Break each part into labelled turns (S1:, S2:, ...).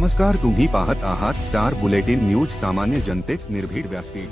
S1: नमस्कार तुम्ही पाहत आहात स्टार बुलेटिन न्यूज सामान्य जनतेच निर्भीड व्यासपीठ.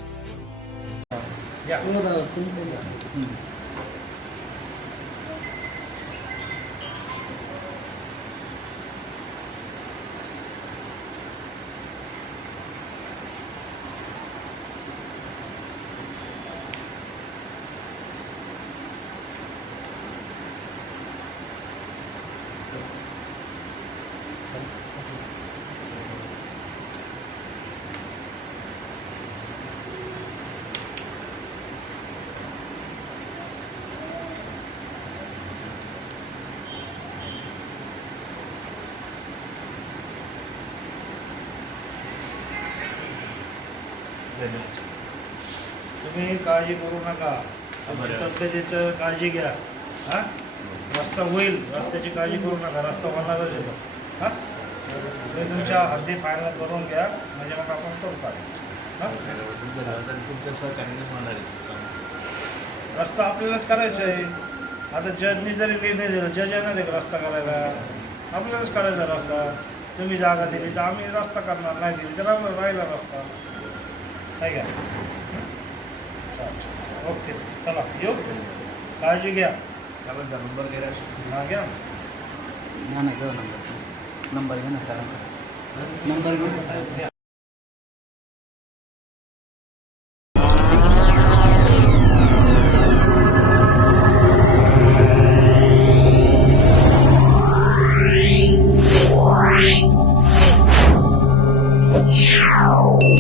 S2: तुम्ही काळजी करू नका. तब्येतीचं काळजी घ्या. हा? रस्ता होईल. रस्त्याची काळजी करू नका. रस्ता होणारच येतो हा? तुम्ही तुमच्या हद्दी फायनल करून घ्या. म्हणजे मग आपण करू काढू हा?
S3: तुमच्या सहकार्यानेच होणार आहे
S2: रस्ता आपल्यालाच करायचा आहे. आता जजनी जरी निर्णय दिला जज येणार आहे रस्ता करायला? आपल्यालाच करायचा रस्ता. तुम्ही जागा दिली तर आम्ही रस्ता करणार. नाही दिली तर राहिला रस्ता. नाही का? ओके चला. येऊ काळजी घ्या.
S3: साहेबांचा नंबर घ्या
S2: हा घ्या.
S4: घ्या ना घेऊ नंबर. नंबर घ्या ना साहेबांचा नंबर घ्या. ना